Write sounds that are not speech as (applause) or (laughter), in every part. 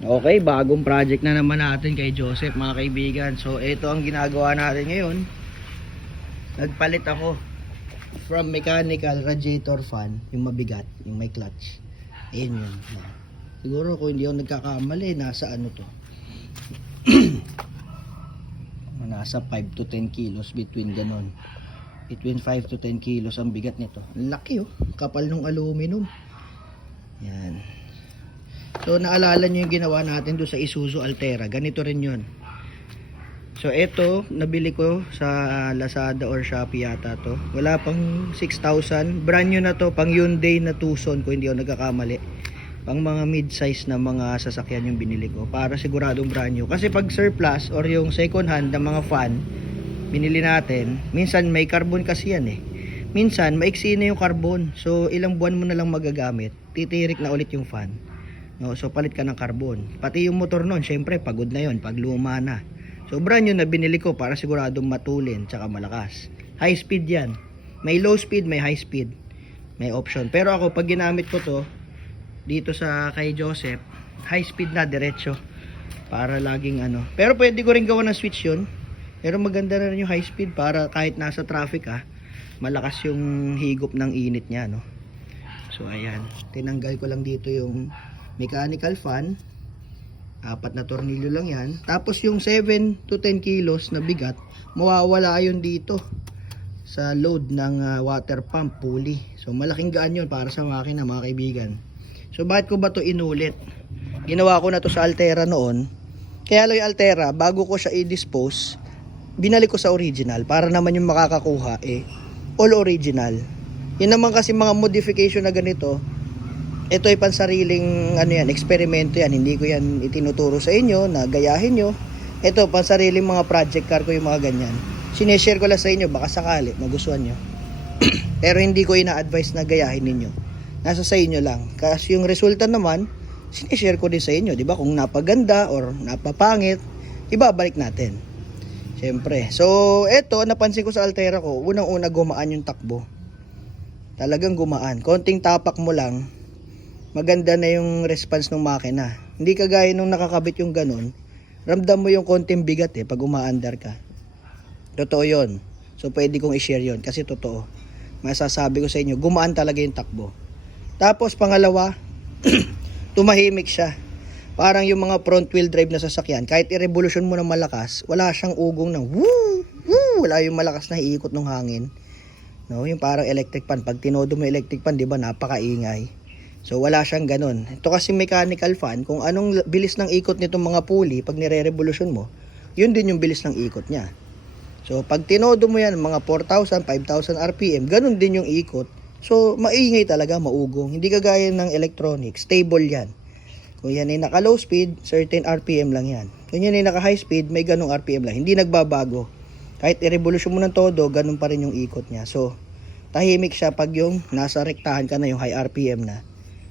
Okay, bagong project na naman natin kay Joseph mga kaibigan. So ito ang ginagawa natin ngayon. Nagpalit ako from mechanical radiator fan, yung mabigat, yung may clutch. Ayun yun. Siguro kung hindi ako nagkakamali, nasa ano to. (clears throat) nasa 5 to 10 kilos between ganon. Between 5 to 10 kilos ang bigat nito. Laki oh. Kapal ng aluminum. Yan. So naalala nyo yung ginawa natin doon sa Isuzu Altera. Ganito rin yun. So ito, nabili ko sa Lazada or Shopee yata to. Wala pang 6,000. Brand new na to, pang Hyundai na Tucson kung hindi ako nagkakamali. Pang mga mid-size na mga sasakyan yung binili ko. Para siguradong brand new. Kasi pag surplus or yung second hand na mga fan, binili natin, minsan may carbon kasi yan eh. Minsan, maiksi na yung carbon. So, ilang buwan mo na lang magagamit. Titirik na ulit yung fan. No, so palit ka ng carbon. Pati yung motor nun, syempre pagod na yon pag luma na. So brand na binili ko para siguradong matulin tsaka malakas. High speed yan. May low speed, may high speed. May option. Pero ako pag ginamit ko to dito sa kay Joseph, high speed na diretso para laging ano. Pero pwede ko rin gawa ng switch yun. Pero maganda na rin yung high speed para kahit nasa traffic ah, malakas yung higop ng init niya no. So ayan, tinanggal ko lang dito yung mechanical fan. Apat na tornilyo lang yan. Tapos yung 7 to 10 kilos na bigat mawawala yun dito sa load ng ah, water pump pulley. So malaking gaan yun para sa makina mga kaibigan. So bakit ko ba to inulit? Ginawa ko na to sa Altera noon. Kaya lang Altera bago ko siya i-dispose binalik ko sa original para naman yung makakakuha eh all original. Yun naman kasi mga modification na ganito ito ay pansariling ano yan, eksperimento yan. Hindi ko yan itinuturo sa inyo na gayahin nyo. Ito, pansariling mga project car ko yung mga ganyan. Sineshare ko lang sa inyo, baka sakali, magustuhan nyo. (clears throat) Pero hindi ko ina-advise na gayahin ninyo. Nasa sa inyo lang. Kasi yung resulta naman, sineshare ko din sa inyo. di ba Kung napaganda or napapangit, ibabalik natin. Siyempre. So, eto, napansin ko sa Altera ko, unang-una gumaan yung takbo. Talagang gumaan. Konting tapak mo lang, maganda na yung response ng makina. Hindi kagaya nung nakakabit yung ganun, ramdam mo yung konting bigat eh pag umaandar ka. Totoo yon. So pwede kong i-share yon kasi totoo. Masasabi ko sa inyo, gumaan talaga yung takbo. Tapos pangalawa, (clears throat) tumahimik siya. Parang yung mga front wheel drive na sasakyan, kahit i-revolution mo ng malakas, wala siyang ugong ng woo, woo, wala yung malakas na iikot ng hangin. No, yung parang electric pan. Pag tinodo mo electric pan, di ba, napakaingay. So wala siyang ganun. Ito kasi mechanical fan, kung anong bilis ng ikot nitong mga pulley pag nire-revolution mo, yun din yung bilis ng ikot niya. So pag tinodo mo yan, mga 4,000, 5,000 RPM, ganun din yung ikot. So maingay talaga, maugong. Hindi kagaya ng electronics, stable yan. Kung yan ay naka low speed, certain RPM lang yan. Kung yan ay naka high speed, may ganung RPM lang. Hindi nagbabago. Kahit i-revolution mo ng todo, ganun pa rin yung ikot niya. So, tahimik siya pag yung nasa rektahan ka na yung high RPM na.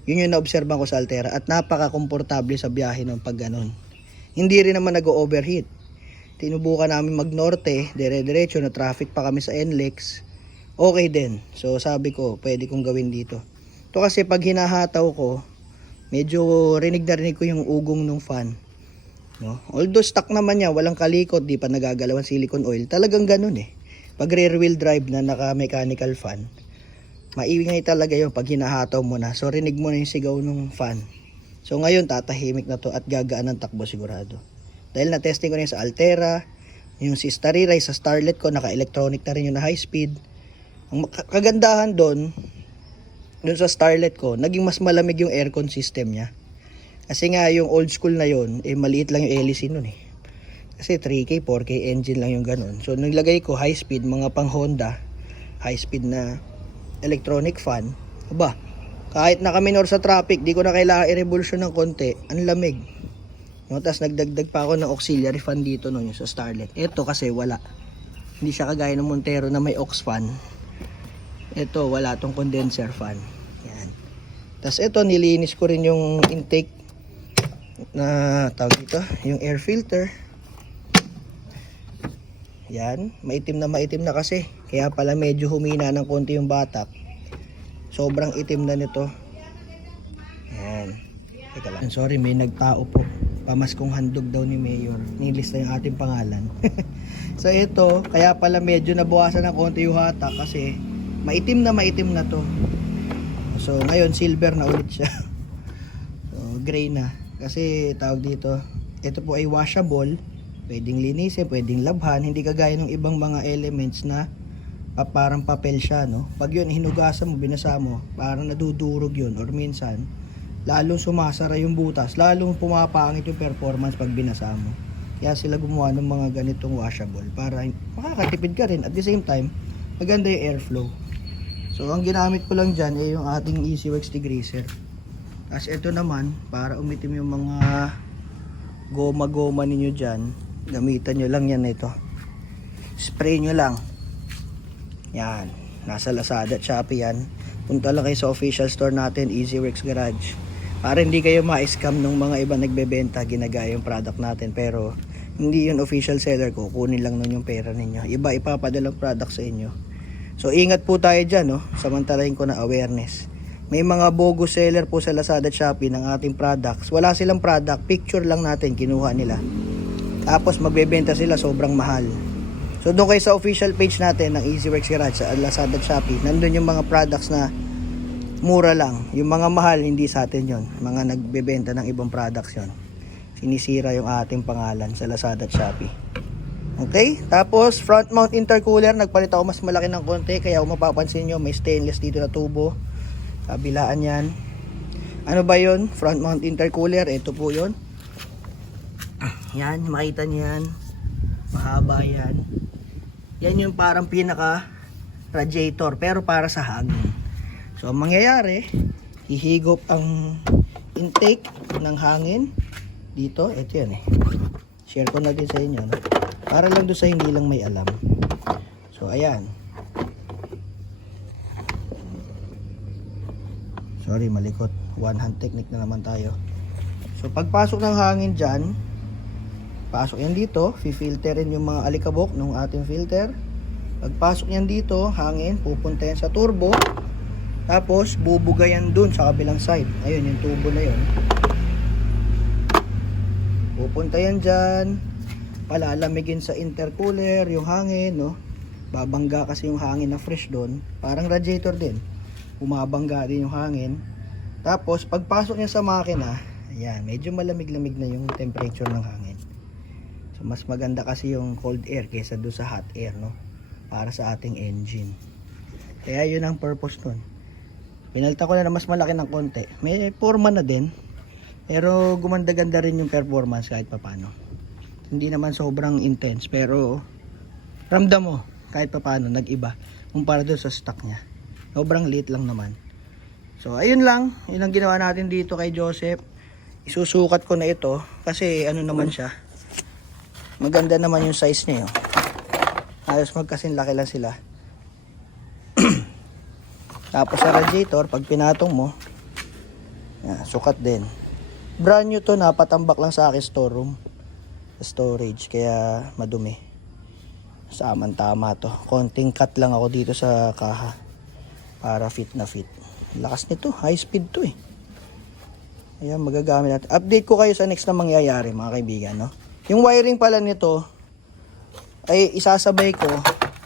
Yun yung naobserban ko sa Altera at napaka-komportable sa biyahe ng pag ganun. Hindi rin naman nag-overheat. Tinubukan namin mag-norte, dire-diretso na traffic pa kami sa NLEX. Okay din. So sabi ko, pwede kong gawin dito. To kasi pag hinahataw ko, medyo rinig na rinig ko yung ugong ng fan. No? Although stock naman niya, walang kalikot, di pa nagagalawan silicone oil. Talagang ganun eh. Pag rear wheel drive na naka-mechanical fan, maingay talaga yung pag hinahataw mo na. So rinig mo na yung sigaw ng fan. So ngayon tatahimik na to at gagaan ng takbo sigurado. Dahil na-testing ko na yung sa Altera, yung si Starira, sa Starlet ko, naka-electronic na rin yung na high speed. Ang kagandahan doon, doon sa Starlet ko, naging mas malamig yung aircon system niya. Kasi nga yung old school na yon eh maliit lang yung hélice nun eh. Kasi 3K, 4K engine lang yung ganun. So naglagay ko high speed, mga pang Honda, high speed na electronic fan, aba, kahit nakaminor sa traffic, di ko na kailangan i-revolution ng konti, ang lamig. No, tapos nagdagdag pa ako ng auxiliary fan dito no, sa Starlet. Ito kasi wala. Hindi siya kagaya ng Montero na may aux fan. Ito, wala tong condenser fan. Yan. Tapos ito, nilinis ko rin yung intake na tawag dito, yung air filter. Yan, maitim na maitim na kasi. Kaya pala medyo humina ng konti yung batak. Sobrang itim na nito. Yan. Teka lang. Sorry, may nagtao po. Pamaskong handog daw ni Mayor. Nilista yung ating pangalan. (laughs) so ito, kaya pala medyo nabawasan ng konti yung hata kasi maitim na maitim na to. So ngayon silver na ulit siya. (laughs) so gray na. Kasi tawag dito, ito po ay washable. Pwedeng linisin, pwedeng labhan. Hindi kagaya ng ibang mga elements na pa, parang papel siya, no? Pag yun, hinugasan mo, binasa mo, parang nadudurog yun. Or minsan, lalong sumasara yung butas, lalong pumapangit yung performance pag binasa mo. Kaya sila gumawa ng mga ganitong washable para makakatipid ka rin. At the same time, maganda yung airflow. So, ang ginamit ko lang dyan ay yung ating Easy Wax Degreaser. Tapos ito naman, para umitim yung mga goma-goma ninyo dyan, gamitan nyo lang yan ito. Spray nyo lang. Yan. Nasa Lazada at Shopee yan. Punta lang kayo sa official store natin, EasyWorks Garage. Para hindi kayo ma-scam ng mga iba nagbebenta, ginagaya yung product natin. Pero hindi yun official seller ko. Kunin lang nun yung pera ninyo. Iba ipapadalang product sa inyo. So ingat po tayo dyan, no? Samantalahin ko na awareness. May mga bogus seller po sa Lazada at Shopee ng ating products. Wala silang product, picture lang natin, kinuha nila. Tapos magbebenta sila sobrang mahal. So doon kayo sa official page natin ng EasyWorks Garage sa Lazada at Shopee, nandun yung mga products na mura lang. Yung mga mahal, hindi sa atin yon Mga nagbebenta ng ibang products yon Sinisira yung ating pangalan sa Lazada at Shopee. Okay? Tapos, front mount intercooler, nagpalit ako mas malaki ng konti. Kaya kung mapapansin nyo, may stainless dito na tubo. Kabilaan yan. Ano ba yon Front mount intercooler. Ito po yon Yan, makita nyo yan. Mahaba yan. Yan yung parang pinaka radiator pero para sa hangin. So, ang mangyayari, hihigop ang intake ng hangin dito. Ito yan eh. Share ko na din sa inyo. No? Para lang doon sa hindi lang may alam. So, ayan. Sorry, malikot. One hand technique na naman tayo. So, pagpasok ng hangin dyan, pasok yan dito, fi-filterin yung mga alikabok ng ating filter. Pagpasok yan dito, hangin, pupunta yan sa turbo. Tapos, bubuga yan dun sa kabilang side. Ayun, yung tubo na yun. Pupunta yan dyan. Palalamigin sa intercooler, yung hangin, no? Babangga kasi yung hangin na fresh doon. Parang radiator din. Bumabangga din yung hangin. Tapos, pagpasok niya sa makina, ayan, medyo malamig-lamig na yung temperature ng hangin. So, mas maganda kasi yung cold air kaysa doon sa hot air, no? Para sa ating engine. Kaya yun ang purpose nun. Pinalta ko na na mas malaki ng konti. May forma na din. Pero gumanda-ganda rin yung performance kahit papano. Hindi naman sobrang intense. Pero ramdam mo kahit papano nag-iba. Kumpara doon sa stock niya. Sobrang liit lang naman. So ayun lang. Yun ang ginawa natin dito kay Joseph. Isusukat ko na ito. Kasi ano naman siya. Maganda naman yung size niya. oh. Ayos magkasin laki lang sila. (clears throat) Tapos sa radiator, pag pinatong mo, yan, sukat din. Brand new to, napatambak lang sa akin storeroom. Storage, kaya madumi. Saman tama to. Konting cut lang ako dito sa kaha. Para fit na fit. Lakas nito, high speed to eh. Ayan, magagamit natin. Update ko kayo sa next na mangyayari mga kaibigan, no? Yung wiring pala nito, ay isasabay ko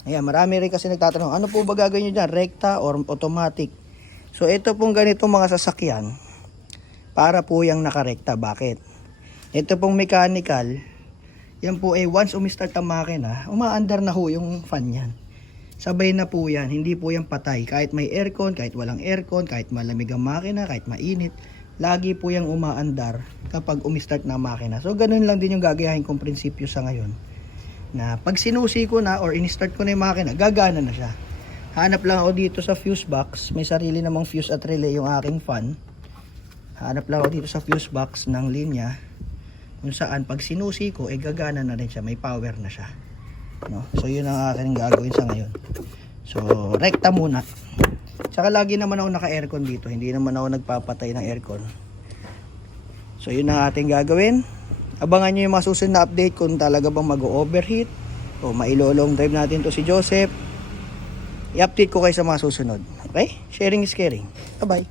Ayan, marami rin kasi nagtatanong, ano po ba gagawin nyo dyan? Rekta or automatic? So, ito pong ganitong mga sasakyan, para po yung nakarekta. Bakit? Ito pong mechanical, yan po ay once umistart ang makina, umaandar na ho yung fan yan. Sabay na po yan, hindi po yan patay. Kahit may aircon, kahit walang aircon, kahit malamig ang makina, kahit mainit, lagi po yung umaandar kapag umistart na makina. So, ganun lang din yung gagayahin kong prinsipyo sa ngayon na pag sinusi ko na or in-start ko na yung makina, gagana na siya. Hanap lang ako dito sa fuse box. May sarili namang fuse at relay yung aking fan. Hanap lang ako dito sa fuse box ng linya kung saan pag sinusi ko, eh gagana na rin siya. May power na siya. No? So yun ang aking gagawin sa ngayon. So rekta muna. Tsaka lagi naman ako naka-aircon dito. Hindi naman ako nagpapatay ng aircon. So yun ang ating gagawin. Abangan nyo yung mga susunod na update kung talaga bang mag-overheat o mailolong drive natin to si Joseph. I-update ko kayo sa mga susunod. Okay? Sharing is caring. Bye-bye.